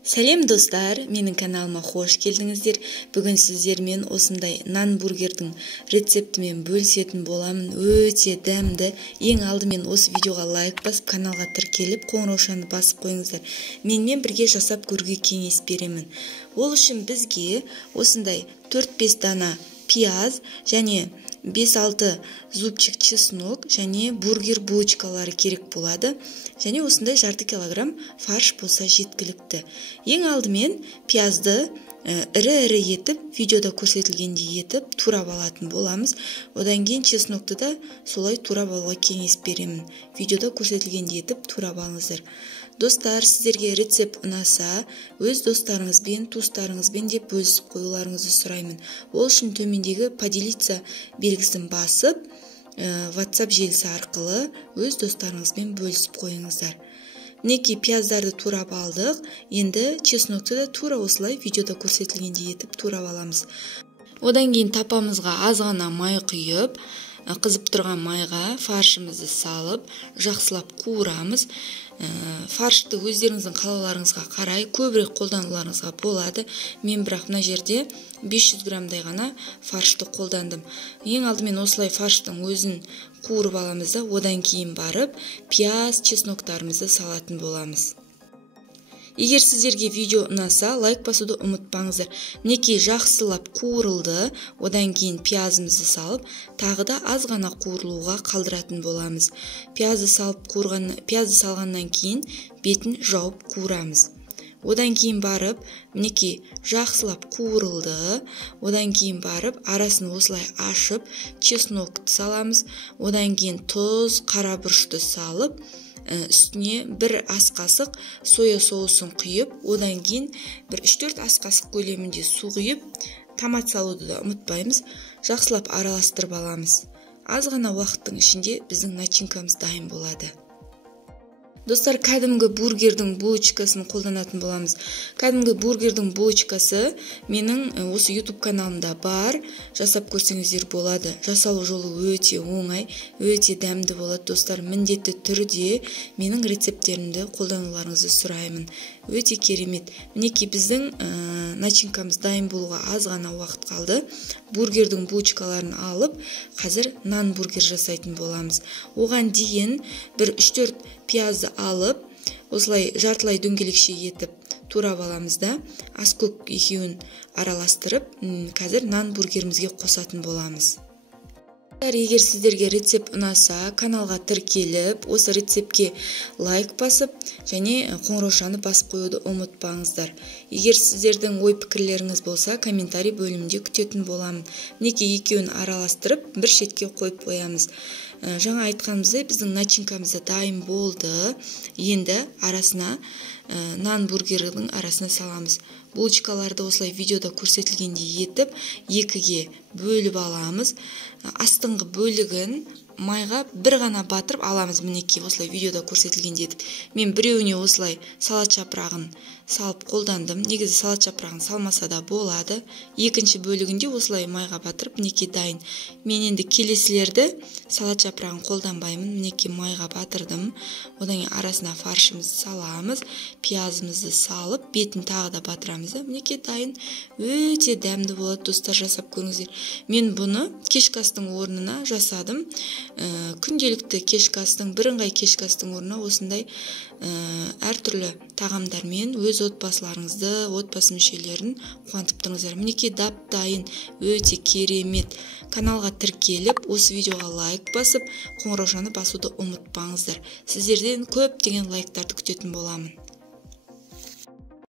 Сәлем достар, менің каналыма қош келдіңіздер. Бүгін сіздермен осындай нан бургердің рецептімен бөлісетін боламын. Өте дәмді. Ең алдымен осы видеоға лайк басып, каналға тіркеліп, қоңыраушаны басып қойыңыздар. Менімен бірге жасап көруге кеңес беремін. Ол үшін бізге осындай 4-5 дана пияз және 5-6 зубчик чеснок және бургер булочкалары керек болады. Және осындай 1,5 килограмм фарш болса жеткілікті. Ең алдымен пиязды ірі-ірі етіп, видеода көрсетілгендей етіп, турап алатын боламыз. Одан кейін чеснокты да солай турап алуға кеңес беремін. Видеода көрсетілгендей етіп, турап алыңыздар. Достар, сіздерге рецепт ұнаса, өз достарыңызбен, туыстарыңызбен деп бөлісіп қоюларыңызды сұраймын. Ол үшін төмендегі поделиться белгісін басып, WhatsApp желісі арқылы өз достарыңызбен бөлісіп қойыңыздар. Мінекей пияздарды турап алдық, енді чеснокты да тура осылай видеода көрсетілгендей етіп турап аламыз. Одан кейін тапамызға аз ғана май құйып, қызып тұрған майға фаршымызды салып, жақсылап қуырамыз. Фаршты өздеріңіздің қалауларыңызға қарай көбірек қолдануларыңызға болады. Мен бірақ мына жерде 500 граммдай ғана фаршты қолдандым. Ең алдымен осылай фарштың өзін қуырып аламыз да, одан кейін барып пияз, чесноктарымызды салатын боламыз. Егер сіздерге видео ұнаса, лайк басуды ұмытпаңыздар. Мінекей жақсылап қуырылды, одан кейін пиязымызды салып, тағы да аз ғана қуырылуға қалдыратын боламыз. Пиязды салғаннан кейін бетін жауып қуырамыз. Одан кейін барып, мінекей жақсылап қуырылды, одан кейін барып, арасын осылай ашып, чеснокты саламыз, одан кейін тұз, қара бұрышты салып, үстіне бір ас қасық соя соусын құйып, одан кейін бір 3-4 ас қасық көлемінде су құйып, томат салуды да ұмытпаймыз, жақсылап араластырып аламыз. Аз ғана уақыттың ішінде біздің начинкамыз дайын болады. Достар, кәдімгі бургердің булочкасын қолданатын боламыз. Кәдімгі бургердің булочкасы менің осы YouTube каналымда бар. Жасап көрсеңіздер болады. Жасалу жолы өте оңай, өте дәмді болады. Достар, міндетті түрде менің рецепттерімді қолдануларыңызды сұраймын. Өте керемет. Мінекей біздің начинкамыз дайын болуға аз ғана уақыт қалды. Бургердің булочкаларын алып, қазір нан бургер жасайтын боламыз. Оған дейін бір 3-4 пиязды алып, осылай жартылай дөңгелекше етіп турап аламыз да, ас-көк екеуін араластырып, қазір нан бургерімізге қосатын боламыз. Егер сіздерге рецепт ұнаса, каналға тіркеліп, осы рецептке лайк басып, және қоңыраушаны басып қоюды ұмытпаңыздар. Егер сіздердің ой пікірлеріңіз болса, комментарий бөлімінде күтетін боламын. Мінекей екеуін араластырып, бір шетке қойып қоямыз. Жаңа айтқанымыздай, біздің начинкамыз дайын болды. Енді арасына нан бургердің арасына саламыз. Булочкаларды осылай видеода көрсетілгендей етіп, екіге бөліп аламыз. Астыңғы бөлігін майға бір ғана батырып аламыз. Мінекей осылай видеода көрсетілгендей етіп. Мен біреуіне осылай салат жапырағын салып қолдандым. Негізі салат жапырағын салмаса да болады. Екінші бөлігінде осылай майға батырып, мінекей дайын. Мен енді келесілерді салат жапырағын қолданбаймын. Мінекей майға батырдым. Одан кейін арасына фаршымызды саламыз, пиязымызды салып, бетін тағы да батырамыз да. Мінекей дайын. Өте дәмді болады, достар, жасап көріңіздер. Мен бұны кешкі астың орнына жасадым. Күнделікті кешкі астың, бірыңғай кешкі астың орнына осындай әртүрлі тағамдармен өз отбасыларыңызды, отбасы мүшелерін қуантып тұрыңыздар. Мінекей дап-дайын, өте керемет. Каналға тіркеліп, осы видеоға лайк басып, қоңыраушаны басуды ұмытпаңыздар. Сіздерден көптеген лайктарды күтетін боламын.